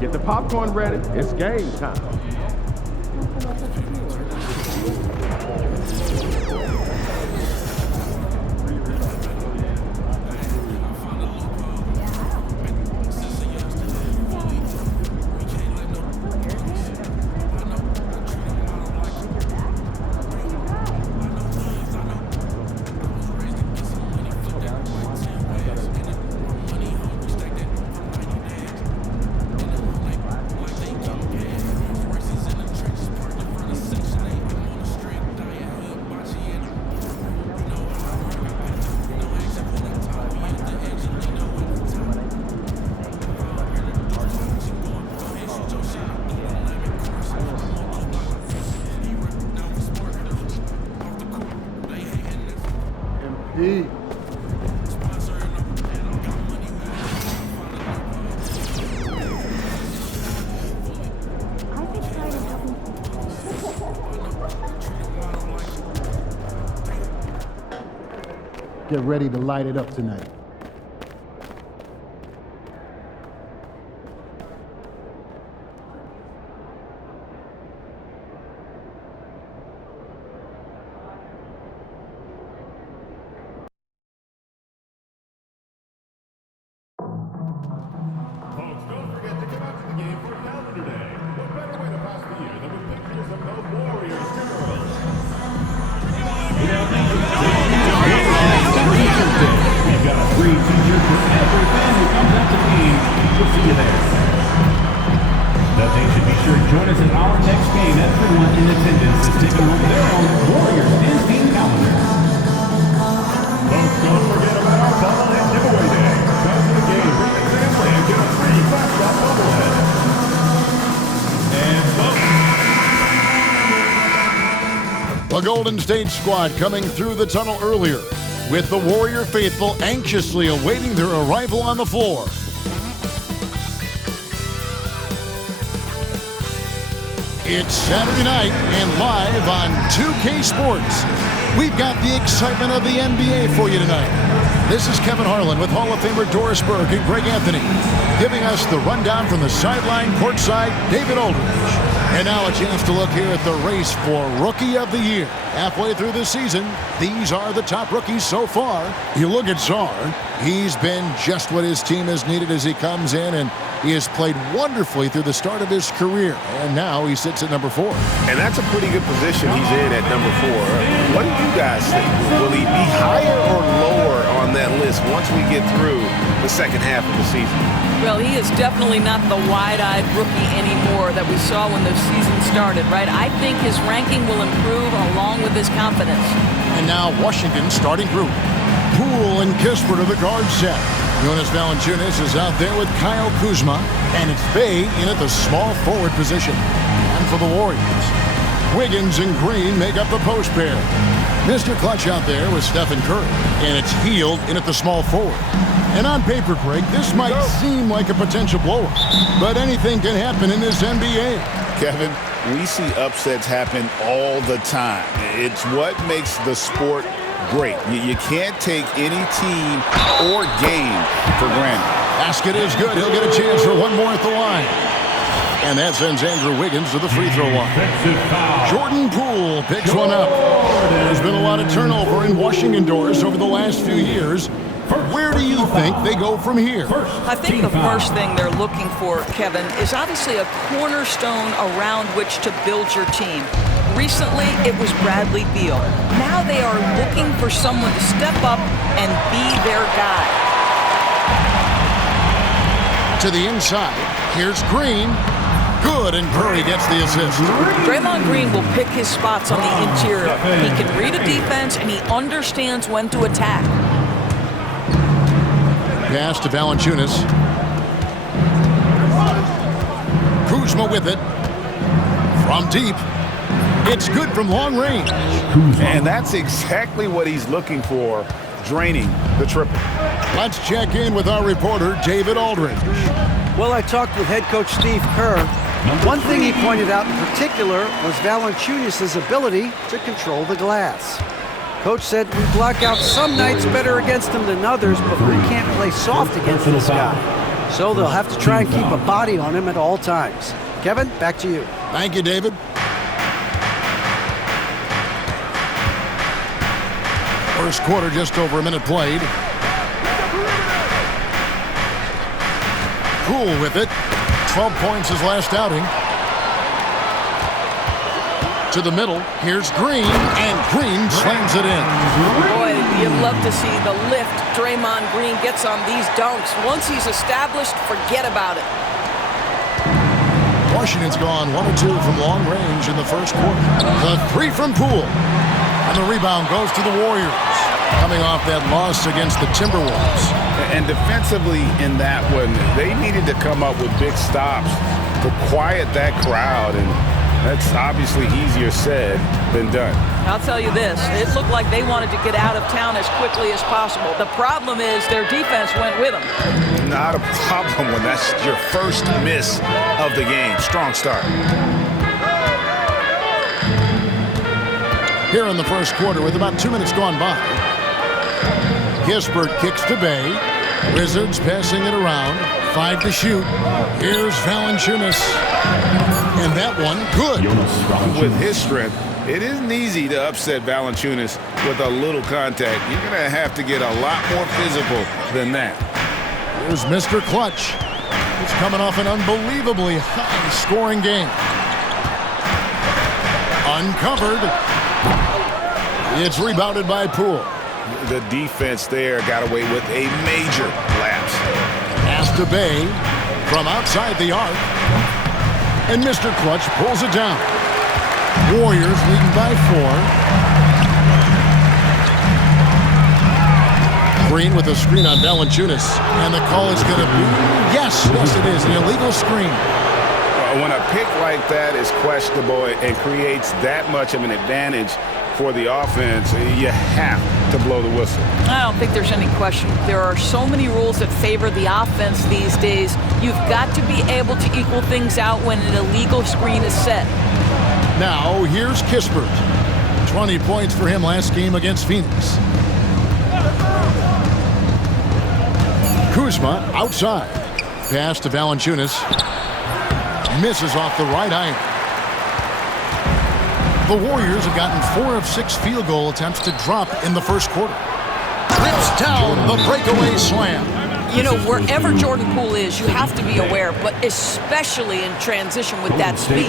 Get the popcorn ready. It's game time. Get ready to light it up tonight. Folks, don't forget to come out to the game for Calendar Day. What better way to pass the year than with pictures of the Warriors girls? We've got a free t-shirt for every fan who comes out to the game. We'll see you there. The team should be sure to join us at our next game. Everyone in attendance is taking home their own Warriors and team calendar. Folks, don't forget about our bobblehead giveaway day. Come to the game, bring a family, and get a free mascot bobblehead. And folks, The Golden State squad coming through the tunnel earlier, with the Warrior faithful anxiously awaiting their arrival on the floor. It's Saturday night and live on 2K Sports. We've got the excitement of the NBA for you tonight. This is Kevin Harlan with Hall of Famer Doris Burke and Greg Anthony, giving us the rundown from the sideline courtside, David Aldridge. And now a chance to look here at the race for Rookie of the Year. Halfway through the season, these are the top rookies so far. You look at Czar, he's been just what his team has needed as he comes in, and he has played wonderfully through the start of his career. And now he sits at number 4. And that's a pretty good position he's in at number 4. What do you guys think? Will he be higher or lower on that list once we get through the second half of the season? Well, he is definitely not the wide-eyed rookie anymore that we saw when the season started, right? I think his ranking will improve along with his confidence. And now Washington's starting group. Poole and Kispert are the guard set. Jonas Valanciunas is out there with Kyle Kuzma, and it's Bey in at the small forward position. And for the Warriors, Wiggins and Green make up the post pair. Mr. Clutch out there with Stephen Curry, and it's Hield in at the small forward. And on paper, Craig, this might seem like a potential blowout, but anything can happen in this NBA. Kevin, we see upsets happen all the time. It's what makes the sport great. You can't take any team or game for granted. Basket is good. He'll get a chance for one more at the line. And that sends Andrew Wiggins to the free throw line. Jordan Poole picks one up. There's been a lot of turnover in Washington doors over the last few years. Where do you think they go from here? I think the first thing they're looking for, Kevin, is obviously a cornerstone around which to build your team. Recently, it was Bradley Beal. Now they are looking for someone to step up and be their guy. To the inside, here's Green. Good, and Curry gets the assist. Draymond Green will pick his spots on the interior. He can read a defense, and he understands when to attack. Pass to Valanciunas. Kuzma with it. From deep. It's good from long range. And that's exactly what he's looking for, draining the triple. Let's check in with our reporter, David Aldridge. Well, I talked with head coach Steve Kerr. One thing he pointed out in particular was Valanciunas' ability to control the glass. Coach said we block out some nights better against him than others, but we can't play soft against this guy. So they'll have to try and keep a body on him at all times. Kevin, back to you. Thank you, David. First quarter, just over a minute played. Poole with it. 12 points his last outing. To the middle. Here's Green, and Green slams it in. Boy, you'd love to see the lift Draymond Green gets on these dunks. Once he's established, forget about it. Washington's gone 1 of 2 from long range in the first quarter. The three from Poole. And the rebound goes to the Warriors, coming off that loss against the Timberwolves. And defensively in that one, they needed to come up with big stops to quiet that crowd, and that's obviously easier said than done. I'll tell you this, it looked like they wanted to get out of town as quickly as possible. The problem is their defense went with them. Not a problem when that's your first miss of the game. Strong start. Here in the first quarter with about 2 minutes gone by. Kispert kicks to Bay. Wizards passing it around. 5 to shoot. Here's Valanciunas. And that one, good. With his strength, it isn't easy to upset Valanciunas with a little contact. You're going to have to get a lot more physical than that. Here's Mr. Clutch. He's coming off an unbelievably high-scoring game. Uncovered. It's rebounded by Poole. The defense there got away with a major lapse. Pass to Bay from outside the arc. And Mr. Clutch pulls it down. Warriors leading by 4. Green with a screen on Valanciunas. And the call is going to be, yes, it is, an illegal screen. When a pick like that is questionable and creates that much of an advantage for the offense, you have to blow the whistle. I don't think there's any question. There are so many rules that favor the offense these days. You've got to be able to equal things out when an illegal screen is set. Now, here's Kispert. 20 points for him last game against Phoenix. Kuzma outside. Pass to Valanciunas. Misses off the right iron. The Warriors have gotten 4 of 6 field goal attempts to drop in the first quarter. Trips down the breakaway slam. You know, wherever Jordan Poole is, you have to be aware, but especially in transition with that speed.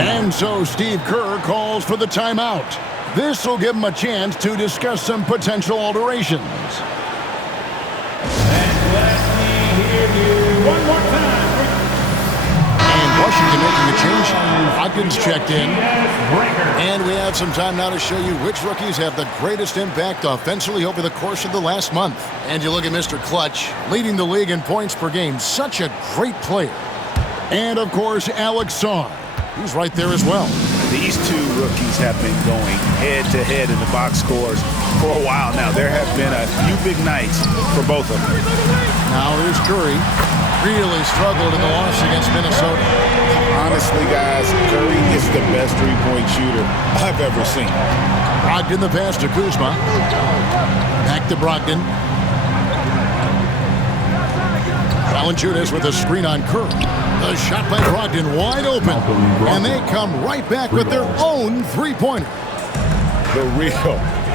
And so Steve Kerr calls for the timeout. This will give him a chance to discuss some potential alterations. Let me hear you one more time. Washington making a change. Hopkins checked in. And we have some time now to show you which rookies have the greatest impact offensively over the course of the last month. And you look at Mr. Clutch, leading the league in points per game. Such a great player. And, of course, Alex Saw. He's right there as well. These two rookies have been going head-to-head in the box scores for a while now. There have been a few big nights for both of them. Now here's Curry. Really struggled in the loss against Minnesota. Honestly, guys, Curry is the best three-point shooter I've ever seen. Brogdon the pass to Kuzma. Back to Brogdon. Valanciunas with a screen on Curry. The shot by Brogdon wide open. And they come right back with their own three-pointer. The real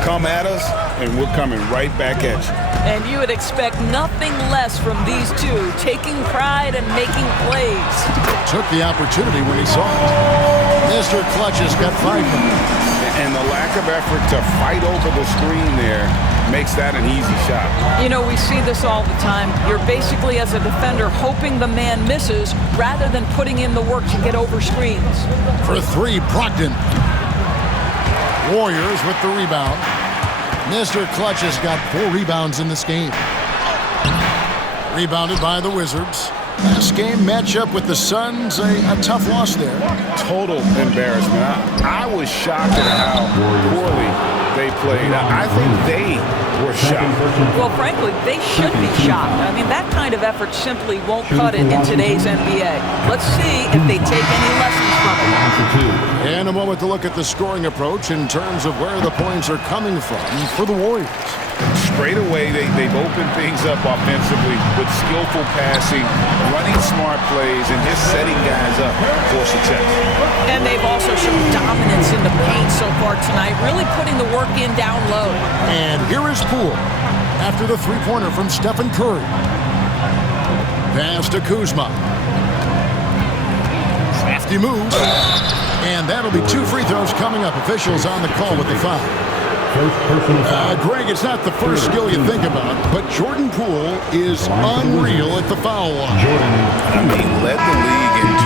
come at us, and we're coming right back at you. And you would expect nothing less from these two, taking pride and making plays. Took the opportunity when he saw it. Mr. Clutch has got 5 minutes. And the lack of effort to fight over the screen there makes that an easy shot. You know, we see this all the time. You're basically, as a defender, hoping the man misses rather than putting in the work to get over screens. For 3, Brogdon. Warriors with the rebound. Mr. Clutch has got 4 rebounds in this game. Rebounded by the Wizards. Last game matchup with the Suns, a tough loss there. Total embarrassment. I was shocked at how poorly they played. I think they were shocked. Well, frankly, they should be shocked. I mean, that kind of effort simply won't cut it in today's NBA. Let's see if they take any lessons from it. In a moment to look at the scoring approach in terms of where the points are coming from for the Warriors. straight away, they've opened things up offensively with skillful passing, running smart plays, and just setting guys up for success. And they've also shown dominance in the paint so far tonight, really putting the work in down low. And here is Poole after the three-pointer from Stephen Curry. Pass to Kuzma. Crafty move. And that'll be 2 free throws coming up. Officials on the call with the foul. Greg, it's not the first skill you think about, but Jordan Poole is unreal at the foul line. I mean, led the league in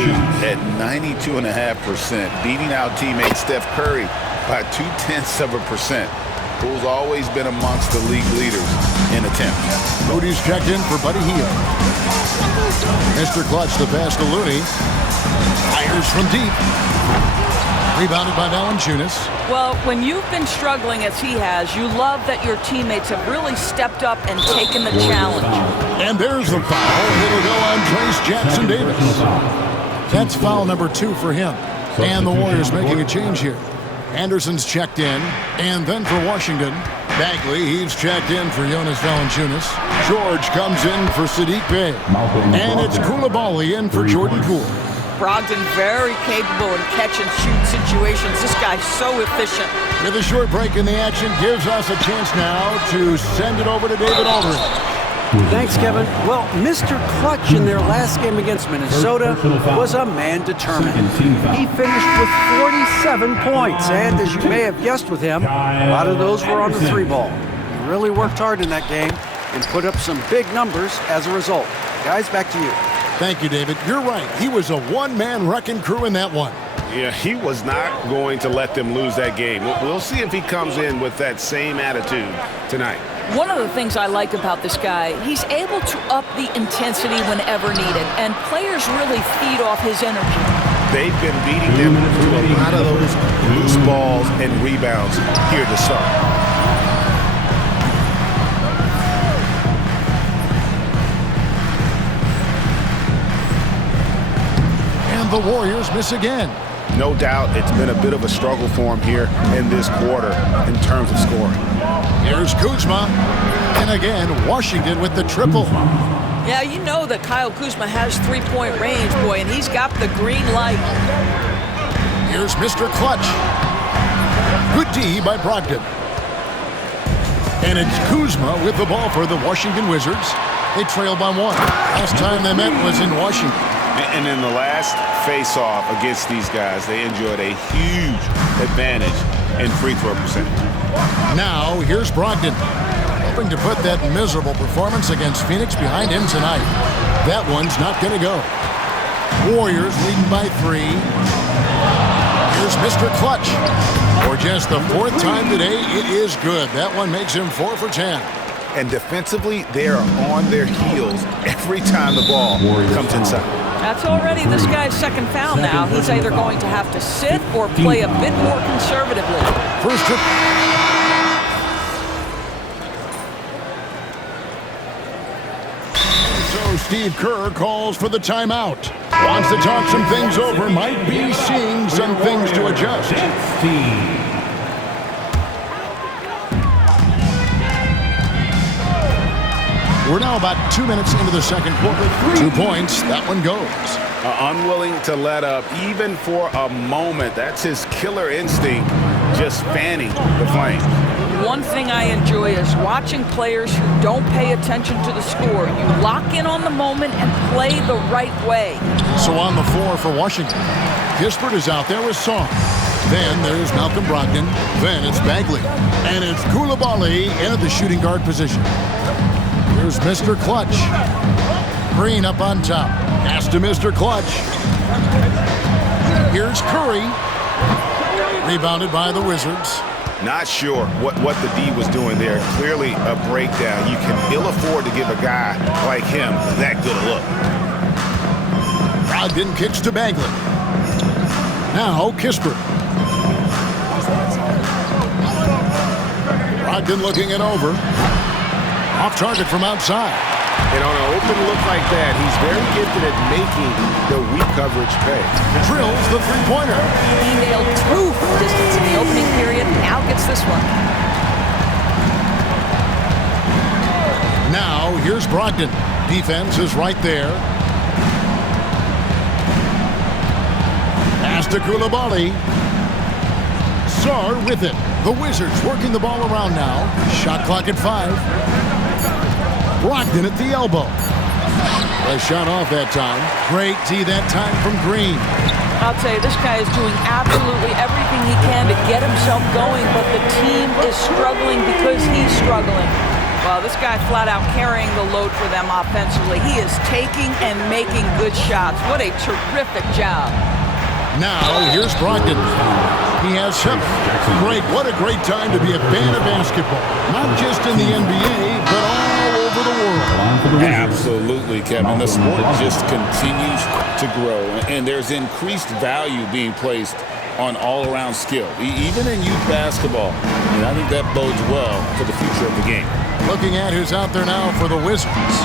22 at 92.5%, beating out teammate Steph Curry by 0.2%. Poole's always been amongst the league leaders in attempts. Moody's checked in for Buddy Hield. Mr. Clutch, the pass to Looney. Fires from deep. Rebounded by Valanciunas. Well, when you've been struggling as he has, you love that your teammates have really stepped up and taken the challenge. And there's the foul. It'll go on Trace Jackson-Davis. That's foul number 2 for him. And the Warriors making a change here. Anderson's checked in. And then for Washington, Bagley, he's checked in for Jonas Valanciunas. George comes in for Sadiq Bey. And it's Coulibaly in for Jordan Poole. Brogdon very capable in catch-and-shoot situations. This guy's so efficient. With a short break in the action, gives us a chance now to send it over to David Aldridge. Thanks, Kevin. Well, Mr. Clutch in their last game against Minnesota was a man determined. He finished with 47 points, and as you may have guessed with him, a lot of those were on the 3-ball. He really worked hard in that game and put up some big numbers as a result. Guys, back to you. Thank you, David. You're right. He was a one-man wrecking crew in that one. Yeah, he was not going to let them lose that game. We'll see if he comes in with that same attitude tonight. One of the things I like about this guy, he's able to up the intensity whenever needed, and players really feed off his energy. They've been beating them to a lot of those loose balls and rebounds here to start. The Warriors miss again. No doubt it's been a bit of a struggle for him here in this quarter in terms of scoring. Here's Kuzma. And again, Washington with the triple. Yeah, you know that Kyle Kuzma has three-point range, boy, and he's got the green light. Here's Mr. Clutch. Good D by Brogdon. And it's Kuzma with the ball for the Washington Wizards. They trail by 1. Last time they met was in Washington. And in the last face-off against these guys, they enjoyed a huge advantage in free throw percentage. Now, here's Brogdon, hoping to put that miserable performance against Phoenix behind him tonight. That one's not going to go. Warriors leading by 3. Here's Mr. Clutch. For just the 4th time today, it is good. That one makes him 4 for 10. And defensively, they are on their heels every time the ball comes inside. That's already this guy's second foul now. He's either going to have to sit or play a bit more conservatively. First trip. So Steve Kerr calls for the timeout. Wants to talk some things over. Might be seeing some things to adjust. We're now about 2 minutes into the second quarter. 2 points. That one goes. Unwilling to let up even for a moment. That's his killer instinct, just fanning the flames. One thing I enjoy is watching players who don't pay attention to the score. You lock in on the moment and play the right way. So on the floor for Washington, Kispert is out there with Song. Then there's Malcolm Brogdon. Then it's Bagley. And it's Coulibaly in at the shooting guard position. Here's Mr. Clutch. Green up on top. Pass to Mr. Clutch. Here's Curry. Rebounded by the Wizards. Not sure what the D was doing there. Clearly a breakdown. You can ill afford to give a guy like him that good a look. Brogdon kicks to Bagley. Now Kispert. Brogdon looking it over. Off target from outside. And on an open look like that, he's very gifted at making the weak coverage pay. Drills the three-pointer. He nailed 2 from distance in the opening period. Now gets this one. Now, here's Brogdon. Defense is right there. Pass to Koulibaly. Sarr with it. The Wizards working the ball around now. Shot clock at 5. Brogdon at the elbow. A shot off that time. Great D that time from Green. I'll tell you, this guy is doing absolutely everything he can to get himself going, but the team is struggling because he's struggling. Well, this guy flat out carrying the load for them offensively. He is taking and making good shots. What a terrific job. Now, here's Brogdon. He has 7. Great. What a great time to be a fan of basketball. Not just in the NBA, but all over the world. Absolutely, Kevin. The sport just continues to grow, and there's increased value being placed on all-around skill, even in youth basketball. And I think that bodes well for the future of the game. Looking at who's out there now for the Wizards.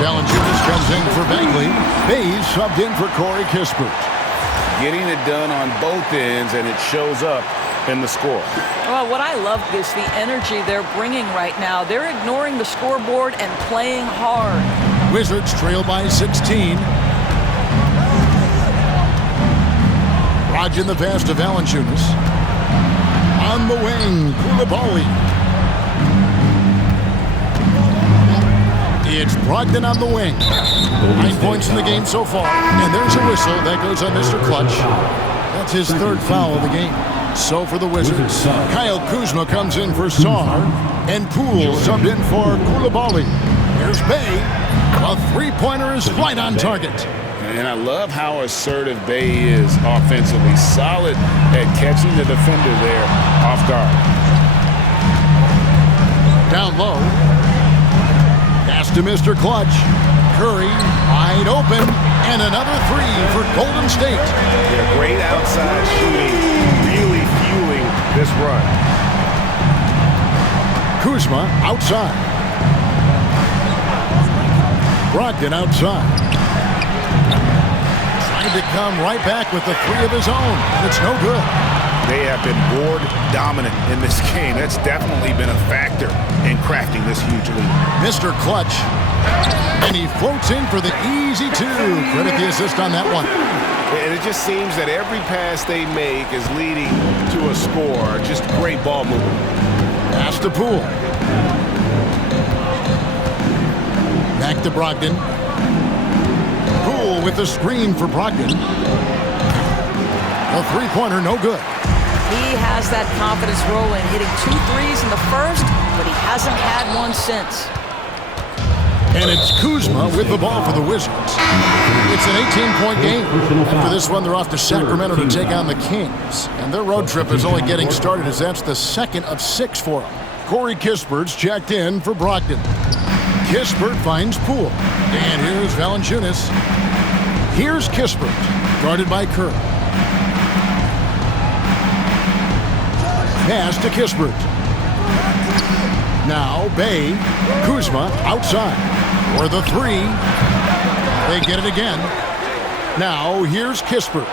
Valanciunas comes in for Bagley. Hayes subbed in for Corey Kispert. Getting it done on both ends, and it shows up in the score. Well, what I love is the energy they're bringing right now. They're ignoring the scoreboard and playing hard. Wizards trail by 16. Rodgin the pass to Valanciunas. On the wing, Koulibaly. It's Brogdon on the wing. 9 points in the game so far. And there's a whistle. That goes on Mr. Clutch. That's his 3rd foul of the game. So for the Wizards, Kyle Kuzma comes in for Sarr. And Poole subbed in for Koulibaly. Here's Bey. A 3-pointer is right on target. And I love how assertive Bey is offensively. Solid at catching the defender there off guard. Down low. Pass to Mr. Clutch. Curry wide open. And another 3 for Golden State. Yeah, great outside shooting. Really fueling this run. Kuzma outside. Brogdon outside. Trying to come right back with the 3 of his own. It's no good. They have been board dominant in this game. That's definitely been a factor in crafting this huge lead. Mr. Clutch. And he floats in for the easy 2. Credit the assist on that one. And it just seems that every pass they make is leading to a score. Just great ball movement. Pass to Poole. Back to Brogdon. Poole with the screen for Brogdon. A 3-pointer, no good. He has that confidence rolling, hitting 2 threes in the first, but he hasn't had one since. And it's Kuzma with the ball for the Wizards. It's an 18-point game. After this one, they're off to Sacramento to take on the Kings. And their road trip is only getting started as that's the 2nd of 6 for them. Corey Kispert's checked in for Brogdon. Kispert finds Poole. And here's Valanciunas. Here's Kispert, guarded by Curry. Pass to Kispert. Now Bey. Kuzma outside. For the 3. They get it again. Now here's Kispert.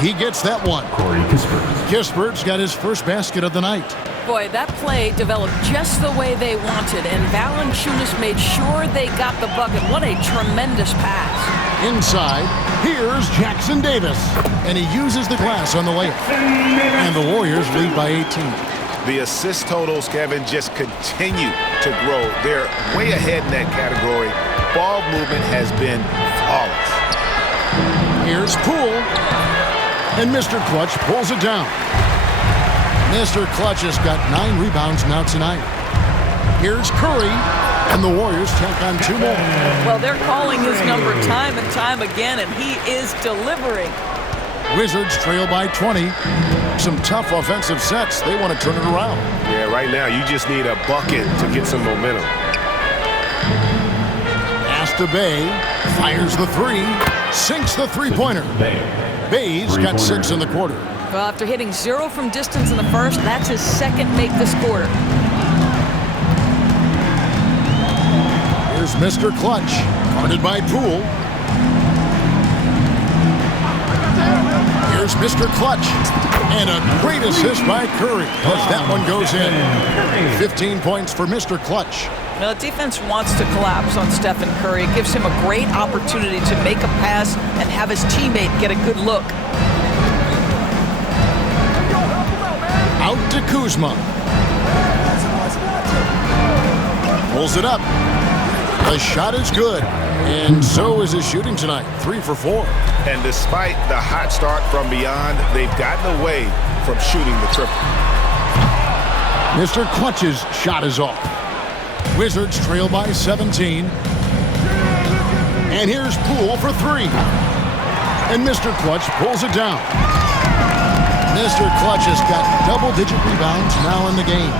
He gets that one. Corey Kispert. Kispert's got his first basket of the night. Boy, that play developed just the way they wanted, and Valanciunas made sure they got the bucket. What a tremendous pass. Inside, here's Jackson Davis. And he uses the glass on the layup. And the Warriors lead by 18. The assist totals, Kevin, just continue to grow. They're way ahead in that category. Ball movement has been flawless. Here's Poole. And Mr. Clutch pulls it down. Mr. Clutch has got 9 rebounds now tonight. Here's Curry. And the Warriors tack on 2 more. Well, they're calling his number time and time again, and he is delivering. Wizards trail by 20. Some tough offensive sets. They want to turn it around. Yeah, right now you just need a bucket to get some momentum. Pass to Bey. Fires the 3. Sinks the 3-pointer. Bey's got 6 in the quarter. Well, after hitting 0 from distance in the first, that's his 2nd make this quarter. Here's Mr. Clutch, guarded by Poole. Here's Mr. Clutch, and a great assist by Curry, as that one goes in. 15 points for Mr. Clutch. Now, the defense wants to collapse on Stephen Curry. It gives him a great opportunity to make a pass and have his teammate get a good look. Out to Kuzma. Pulls it up. The shot is good. And so is his shooting tonight. 3 for 4. And despite the hot start from beyond, they've gotten away from shooting the triple. Mr. Clutch's shot is off. Wizards trail by 17. And here's Poole for 3. And Mr. Clutch pulls it down. Mr. Clutch has got double-digit rebounds now in the game.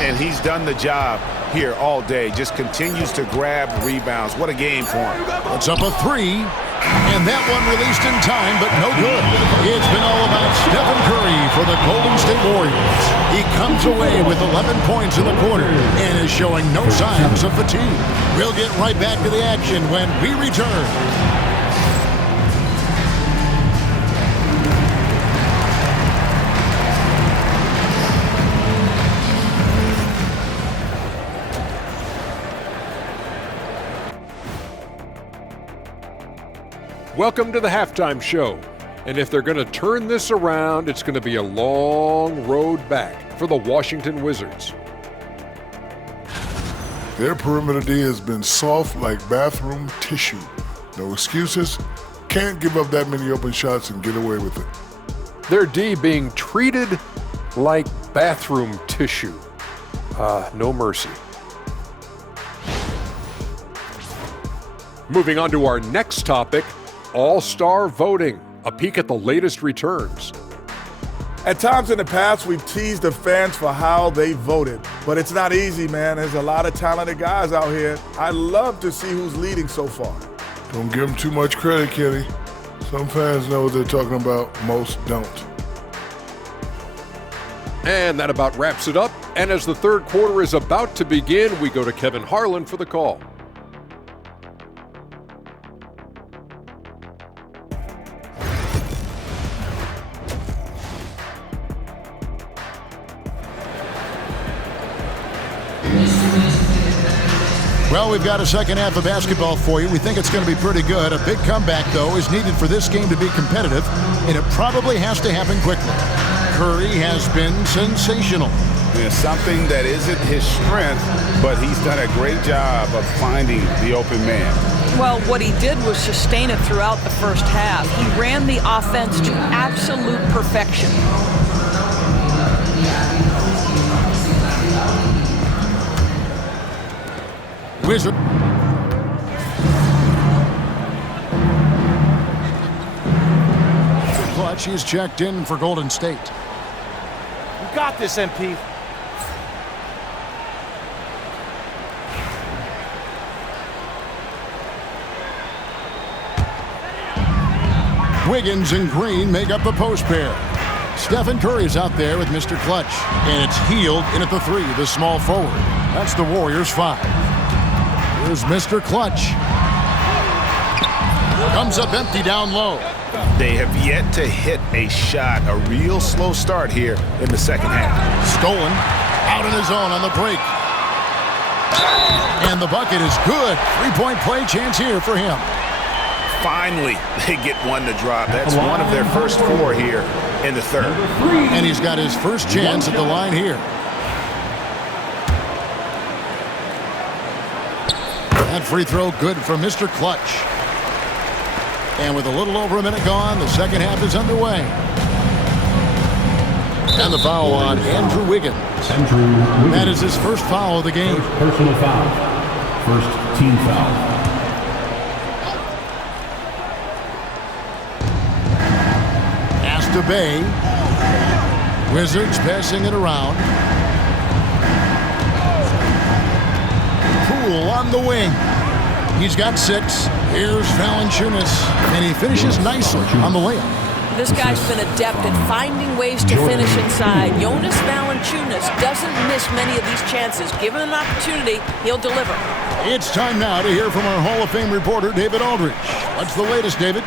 And he's done the job here all day. Just continues to grab rebounds. What a game for him. Puts up a 3. And that one released in time, but no good. It's been all about Stephen Curry for the Golden State Warriors. He comes away with 11 points in the quarter and is showing no signs of fatigue. We'll get right back to the action when we return. Welcome to the halftime show. And if they're going to turn this around, it's going to be a long road back for the Washington Wizards. Their perimeter D has been soft like bathroom tissue. No excuses. Can't give up that many open shots and get away with it. Their D being treated like bathroom tissue. No mercy. Moving on to our next topic, All-Star voting, a peek at the latest returns. At times in the past, we've teased the fans for how they voted, but it's not easy, man. There's a lot of talented guys out here. I love to see who's leading so far. Don't give them too much credit, Kenny. Some fans know what they're talking about, most don't. And that about wraps it up. And as the third quarter is about to begin, we go to Kevin Harlan for the call. Well, we've got a second half of basketball for you. We think it's going to be pretty good. A big comeback, though, is needed for this game to be competitive, and it probably has to happen quickly. Curry has been sensational. It's something that isn't his strength, but he's done a great job of finding the open man. Well, what he did was sustain it throughout the first half. He ran the offense to absolute perfection. Wizard. Clutch, he's checked in for Golden State. You got this, MP. Wiggins and Green make up the post pair. Stephen Curry's out there with Mr. Clutch. And it's Hield in at the 3, the small forward. That's the Warriors' 5. Here's Mr. Clutch. Comes up empty down low. They have yet to hit a shot, a real slow start here in the second half. Stolen, out in his own on the break. And the bucket is good. 3-point play chance here for him. Finally, they get one to drop. That's one of their first 4 here in the third. And he's got his first chance at the line here. That free throw good for Mr. Clutch. And with a little over a minute gone, the second half is underway. And the foul on Andrew Wiggins. That is his first foul of the game. First personal foul. First team foul. To Bay. Wizards passing it around. Poole on the wing. He's got 6. Here's Valanciunas. And he finishes nicely on the layup. This guy's been adept at finding ways to finish inside. Jonas Valanciunas doesn't miss many of these chances. Given an opportunity, he'll deliver. It's time now to hear from our Hall of Fame reporter, David Aldridge. What's the latest, David?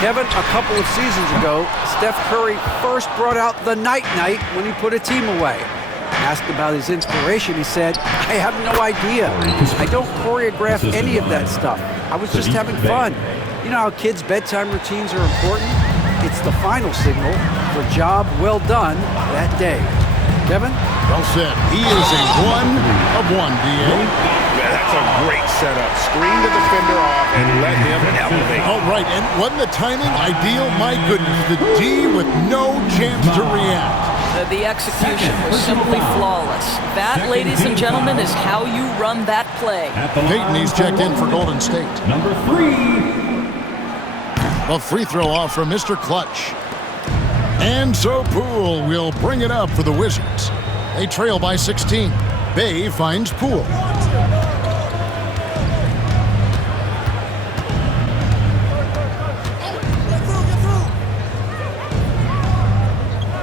Kevin, a couple of seasons ago, Steph Curry first brought out the night-night when he put a team away. Asked about his inspiration, he said, "I have no idea. I don't choreograph any of that stuff. I was just having fun." You know how kids' bedtime routines are important? It's the final signal for job well done that day. Kevin? Well said. He is a 1 of 1, D.A. Yeah, that's a great setup. Screen the defender off and let him elevate. All right, and wasn't the timing ideal? My goodness, the D with no chance to react. The execution was simply flawless. That, ladies and gentlemen, is how you run that play. Peyton, he's checked in for Golden State. Number 3. A free throw off from Mr. Clutch. And so Poole will bring it up for the Wizards. They trail by 16. Bay finds Poole.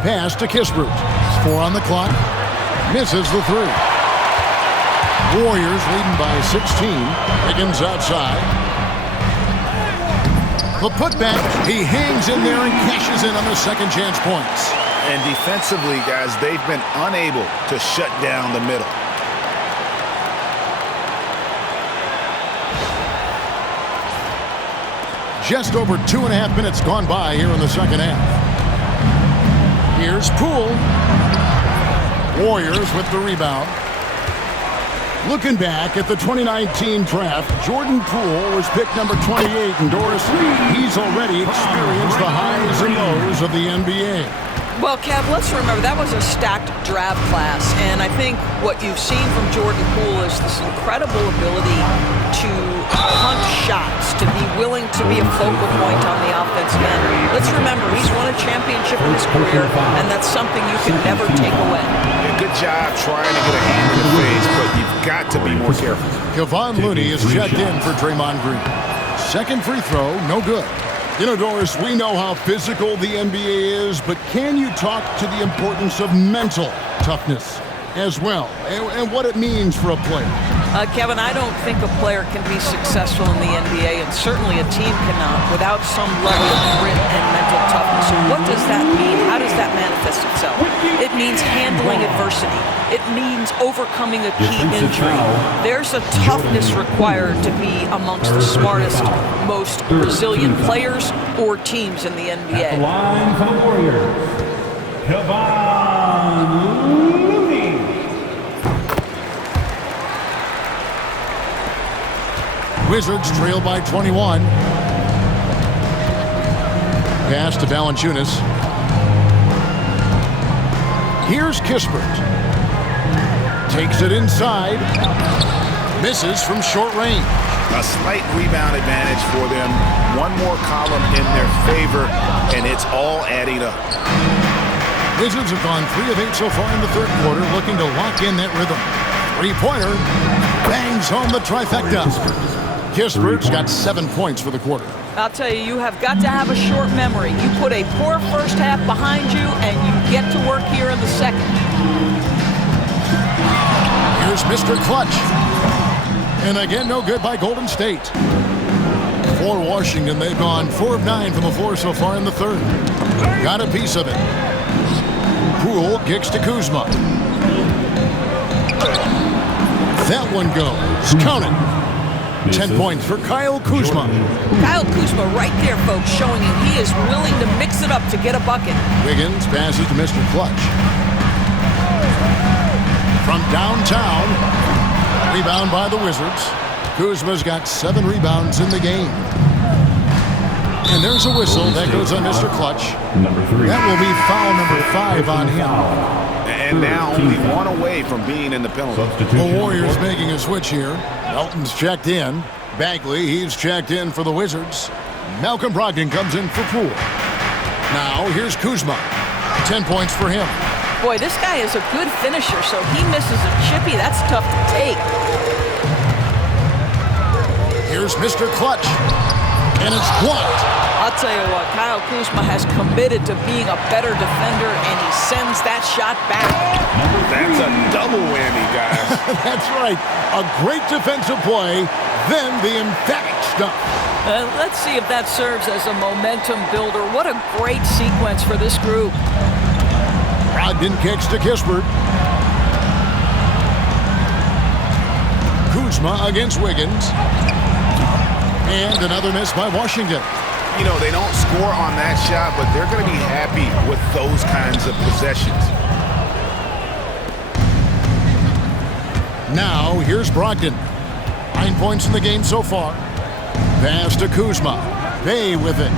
Pass to Kispert. 4 on the clock. Misses the 3. Warriors leading by 16. Higgins outside. The putback, he hangs in there and cashes in on the second chance points. And defensively, guys, they've been unable to shut down the middle. Just over 2.5 minutes gone by here in the second half. Here's Poole. Warriors with the rebound. Looking back at the 2019 draft, Jordan Poole was picked number 28, and Doris, he's already experienced the highs and lows of the NBA. Well, Kev, let's remember that was a stacked draft class, and I think what you've seen from Jordan Poole is this incredible ability to hunt shots, to be willing to be a focal point on the offensive end. Let's remember, he's won a championship in his career, and that's something you can never take away. Yeah, good job trying to get a hand in the face, but you've got to be more careful. Kevon Looney is checked in for Draymond Green. Second free throw, no good. You know, Doris, we know how physical the NBA is, but can you talk to the importance of mental toughness as well, and what it means for a player? Kevin, I don't think a player can be successful in the NBA, and certainly a team cannot, without some level of grit and mental toughness. So what does that mean? How does that manifest itself? It means handling adversity. It means overcoming a key injury. There's a toughness required to be amongst the smartest, most resilient players or teams in the NBA. At the line for the Warriors, Kevon Looney. Wizards trail by 21. Pass to Valanciunas. Here's Kispert. Takes it inside. Misses from short range. A slight rebound advantage for them. One more column in their favor, and it's all adding up. Wizards have gone 3 of 8 so far in the third quarter, looking to lock in that rhythm. Three-pointer. Bangs home the trifecta. Kispert's got 7 points for the quarter. I'll tell you, you have got to have a short memory. You put a poor first half behind you, and you get to work here in the second. Here's Mr. Clutch. And again, no good by Golden State. For Washington, they've gone 4 of 9 from the floor so far in the third. Got a piece of it. Poole kicks to Kuzma. That one goes. Count it. 10 points for Kyle Kuzma. Kyle Kuzma right there, folks, showing you he is willing to mix it up to get a bucket. Wiggins passes to Mr. Clutch. From downtown, rebound by the Wizards. Kuzma's got 7 rebounds in the game. And there's a whistle that goes on Mr. Clutch. Number 3. That will be foul number 5 on him. And now only 1 away from being in the penalty. The Warriors making a switch here. Melton's checked in. Bagley, he's checked in for the Wizards. Malcolm Brogdon comes in for Poole. Now here's Kuzma. 10 points for him. Boy, this guy is a good finisher, so he misses a chippy. That's tough to take. Here's Mr. Clutch. And it's blocked. I'll tell you what, Kyle Kuzma has committed to being a better defender, and he sends that shot back. That's a double whammy, guys. That's right. A great defensive play, then the emphatic stuff. Let's see if that serves as a momentum builder. What a great sequence for this group. Brogdon kicks to Kispert. Kuzma against Wiggins. And another miss by Washington. You know, they don't score on that shot, but they're going to be happy with those kinds of possessions. Now, here's Brogdon. 9 points in the game so far. Pass to Kuzma. Bay with it.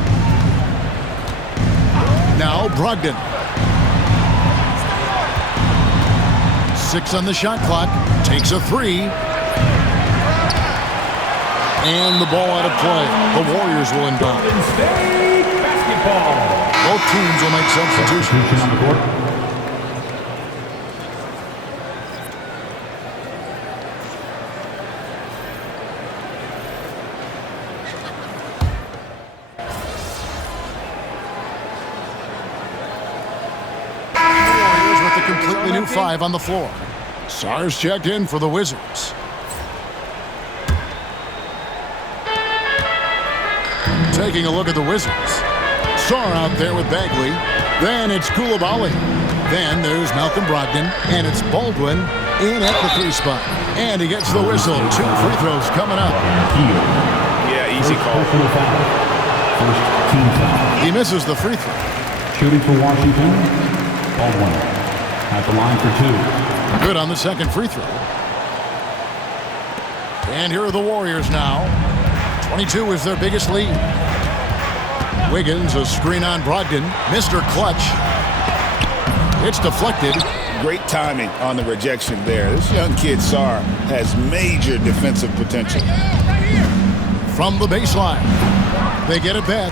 Now, Brogdon. 6 on the shot clock. Takes a 3. And the ball out of play. The Warriors will inbound. State basketball. Both teams will make substitutions. On the court. Warriors with a completely new 5 on the floor. Sar's checked in for the Wizards. Taking a look at the Wizards. Sar out there with Bagley. Then it's Koulibaly. Then there's Malcolm Brogdon. And it's Baldwin in at the 3 spot. And he gets the whistle. 2 free throws coming up. Yeah, easy call. First team foul. He misses the free throw. Shooting for Washington, Baldwin at the line for 2. Good on the second free throw. And here are the Warriors now. 22 is their biggest lead. Wiggins, a screen on Brogdon. Mr. Clutch. It's deflected. Great timing on the rejection there. This young kid, Sar, has major defensive potential. From the baseline. They get it back.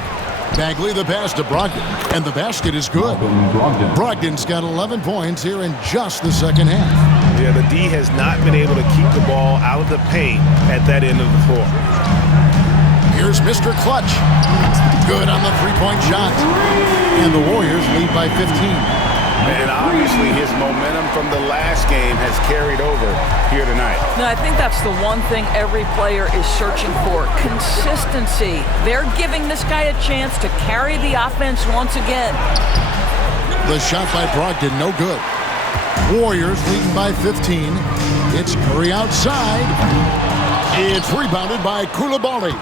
Bagley the pass to Brogdon. And the basket is good. Brogdon's got 11 points here in just the second half. Yeah, the D has not been able to keep the ball out of the paint at that end of the floor. Here's Mr. Clutch. Good on the three-point shot. And the Warriors lead by 15. And obviously his momentum from the last game has carried over here tonight. No, I think that's the one thing every player is searching for. Consistency. They're giving this guy a chance to carry the offense once again. The shot by Brogdon, no good. Warriors leading by 15. It's Curry outside. It's rebounded by Koulibaly.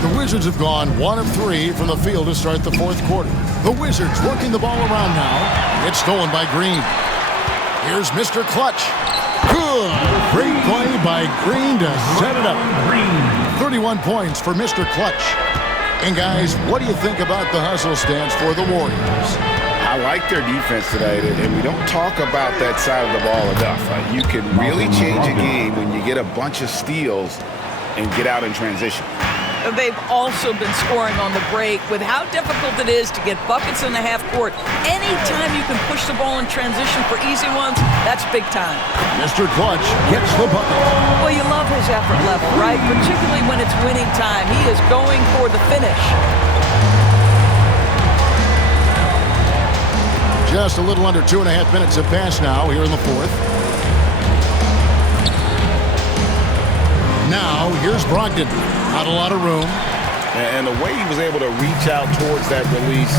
The Wizards have gone 1 of 3 from the field to start the fourth quarter. The Wizards working the ball around now. It's stolen by Green. Here's Mr. Clutch. Good. Great play by Green to set it up. 31 points for Mr. Clutch. And guys, what do you think about the hustle stance for the Warriors? I like their defense tonight, and we don't talk about that side of the ball enough. You can really change a game when you get a bunch of steals and get out in transition. They've also been scoring on the break. With how difficult it is to get buckets in the half court, anytime you can push the ball in transition for easy ones, that's big time. Mr. Clutch gets the bucket. Well, you love his effort level, right? Particularly when it's winning time. He is going for the finish. Just a little under 2.5 minutes have passed now here in the fourth. Now, here's Brogdon. Not a lot of room. And the way he was able to reach out towards that release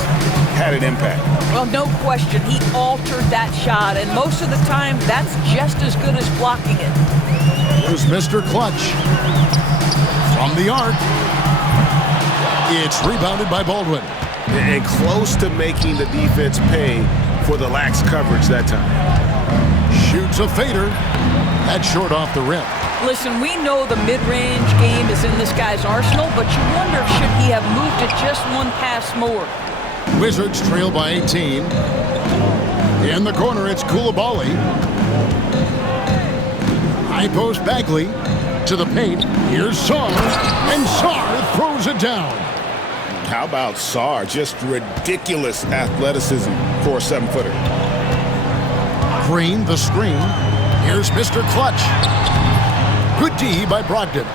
had an impact. Well, no question. He altered that shot, and most of the time, that's just as good as blocking it. Here's Mr. Clutch. From the arc. It's rebounded by Baldwin. And close to making the defense pay for the lax coverage that time. Shoots a fader. That's short off the rim. Listen, we know the mid-range game is in this guy's arsenal, but you wonder, should he have moved it just one pass more? Wizards trail by 18. In the corner, it's Koulibaly. High post Bagley to the paint. Here's Sar, and Sar throws it down. How about Sar? Just ridiculous athleticism for a 7-footer. Green, the screen. Here's Mr. Clutch. Good D by Brogdon.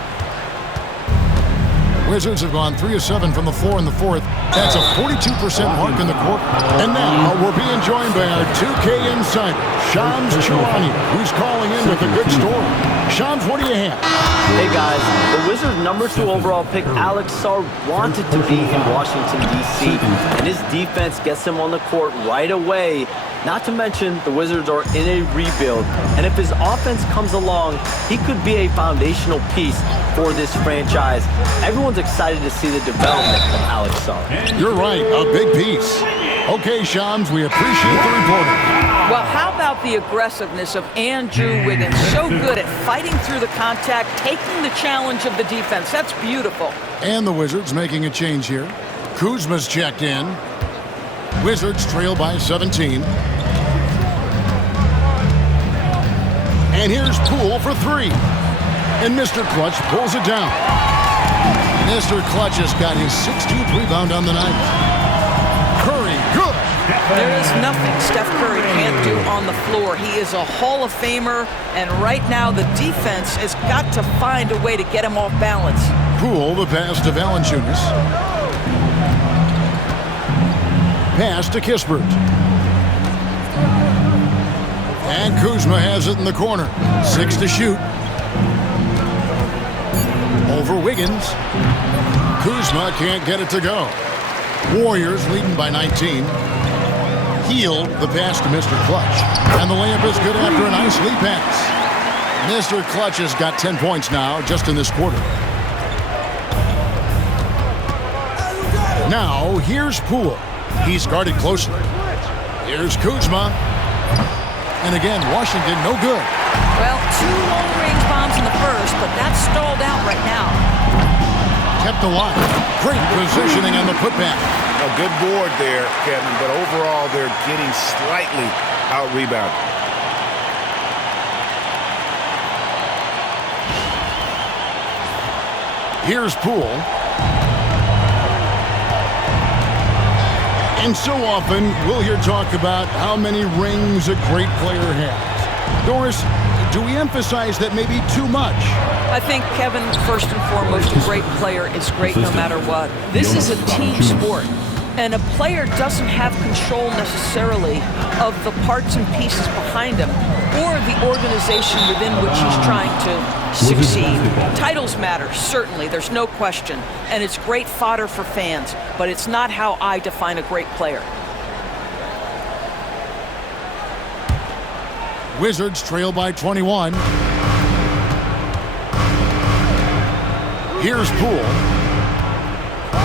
Wizards have gone 3 of 7 from the floor in the fourth. That's a 42% mark in the court. And now we're being joined by our 2K insider, Shams Charania, who's calling in with a good story. Shams, what do you have? Hey guys, the Wizards' number 2 overall pick, Alex Sar, wanted to be in Washington, D.C., and his defense gets him on the court right away. Not to mention, the Wizards are in a rebuild, and if his offense comes along, he could be a foundational piece for this franchise. Everyone's excited to see the development of Alex Sarr. You're right, a big piece. Okay, Shams, we appreciate the reporting. Well, how about the aggressiveness of Andrew Wiggins? So good at fighting through the contact, taking the challenge of the defense. That's beautiful. And the Wizards making a change here. Kuzma's checked in. Wizards trail by 17. And here's Poole for 3. And Mr. Clutch pulls it down. Mr. Clutch has got his 16th rebound on the night. Curry, good. There is nothing Steph Curry can't do on the floor. He is a Hall of Famer, and right now the defense has got to find a way to get him off balance. Poole, the pass to Valanciunas. Pass to Kispert. And Kuzma has it in the corner. 6 to shoot. Over Wiggins. Kuzma can't get it to go. Warriors leading by 19. Healed the pass to Mr. Clutch. And the layup is good after a nice lead pass. Mr. Clutch has got 10 points now just in this quarter. Now, here's Poole. He's guarded closely. Here's Kuzma. And again, Washington no good. Well, 2 long-range bombs in the first, but that's stalled out right now. Kept alive. Great positioning on the putback. A good board there, Kevin, but overall they're getting slightly out-rebounded. Here's Poole. And so often, we'll hear talk about how many rings a great player has. Doris, do we emphasize that maybe too much? I think, Kevin, first and foremost, a great player is great no matter what. This is a team sport, and a player doesn't have control necessarily of the parts and pieces behind him or the organization within which he's trying to succeed. Titles matter, certainly, there's no question, and it's great fodder for fans, but it's not how I define a great player. Wizards trail by 21. Here's Poole.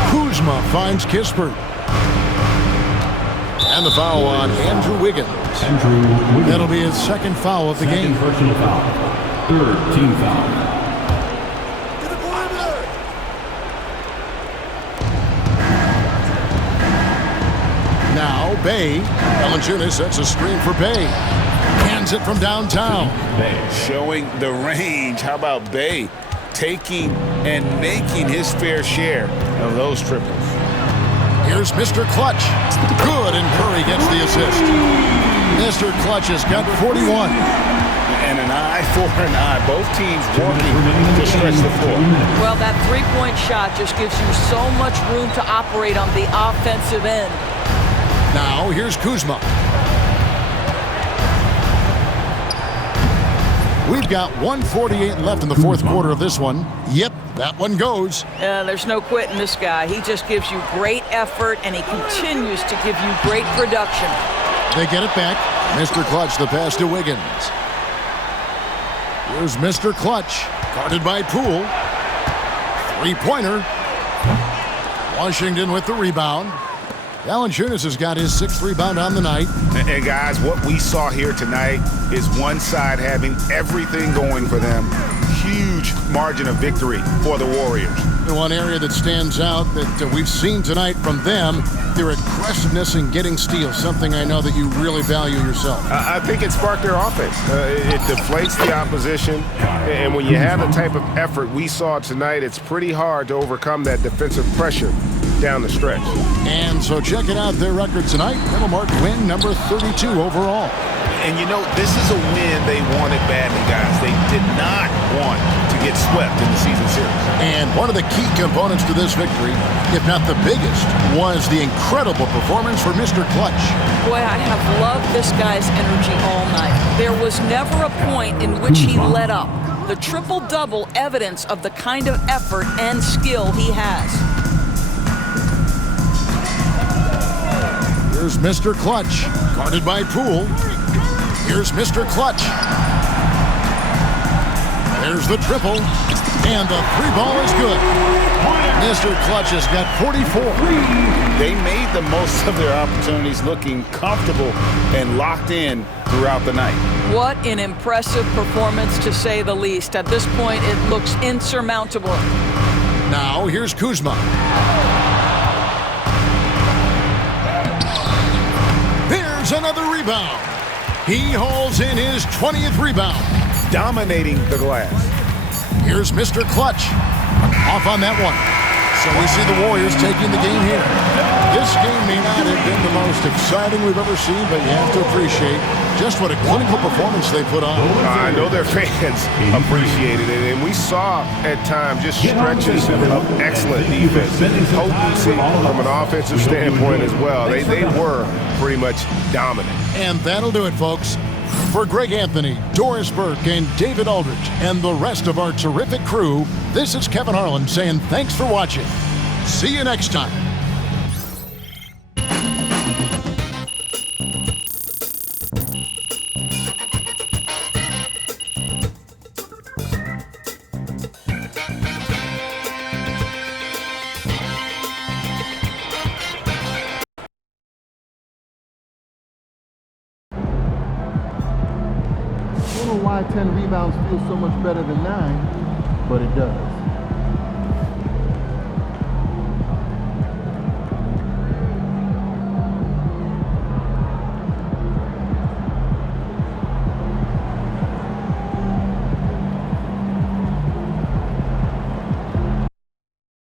Kuzma finds Kispert. And the foul on Andrew Wiggins. That'll be his second foul of the game. Personal foul. 3rd team foul. Now Bay. Valanciunas sets a screen for Bay. Hands it from downtown. Showing the range. How about Bay taking and making his fair share of those triples? Here's Mr. Clutch. Good, and Curry gets the assist. Mr. Clutch has got 41. And an eye for an eye. Both teams working to stretch the floor. Well, that three-point shot just gives you so much room to operate on the offensive end. Now, here's Kuzma. We've got 1:48 left in the fourth quarter of this one. Yep, that one goes. There's no quitting this guy. He just gives you great effort, and he continues to give you great production. They get it back. Mr. Clutch, the pass to Wiggins. Here's Mr. Clutch, guarded by Poole. Three-pointer. Washington with the rebound. Valanciunas has got his 6th rebound on the night. And guys, what we saw here tonight is one side having everything going for them. Huge margin of victory for the Warriors. The one area that stands out that we've seen tonight from them, their aggressiveness in getting steals, something I know that you really value yourself. I think it sparked their offense. It deflates the opposition, and when you have the type of effort we saw tonight, it's pretty hard to overcome that defensive pressure down the stretch. And so checking out their record tonight, that'll mark win number 32 overall. And you know, this is a win they wanted badly, guys. They did not want to get swept in the season series. And one of the key components to this victory, if not the biggest, was the incredible performance for Mr. Clutch. Boy, I have loved this guy's energy all night. There was never a point in which he let up. The triple-double evidence of the kind of effort and skill he has. Here's Mr. Clutch, guarded by Poole. Here's Mr. Clutch. There's the triple, and the three ball is good. Mr. Clutch has got 44. They made the most of their opportunities, looking comfortable and locked in throughout the night. What an impressive performance, to say the least. At this point, it looks insurmountable. Now, here's Kuzma. There's another rebound. He hauls in his 20th rebound. Dominating the glass. Here's Mr. Clutch. Off on that one. So we see the Warriors taking the game here. This game may not have been the most exciting we've ever seen, but you have to appreciate just what a clinical performance they put on. I know their fans appreciated it, and we saw at times just stretches of excellent defense, potency from an offensive standpoint as well. They were pretty much dominant. And that'll do it, folks. For Greg Anthony, Doris Burke, and David Aldridge, and the rest of our terrific crew, this is Kevin Harlan saying thanks for watching. See you next time. I don't know why 10 rebounds feels so much better than 9, but it does.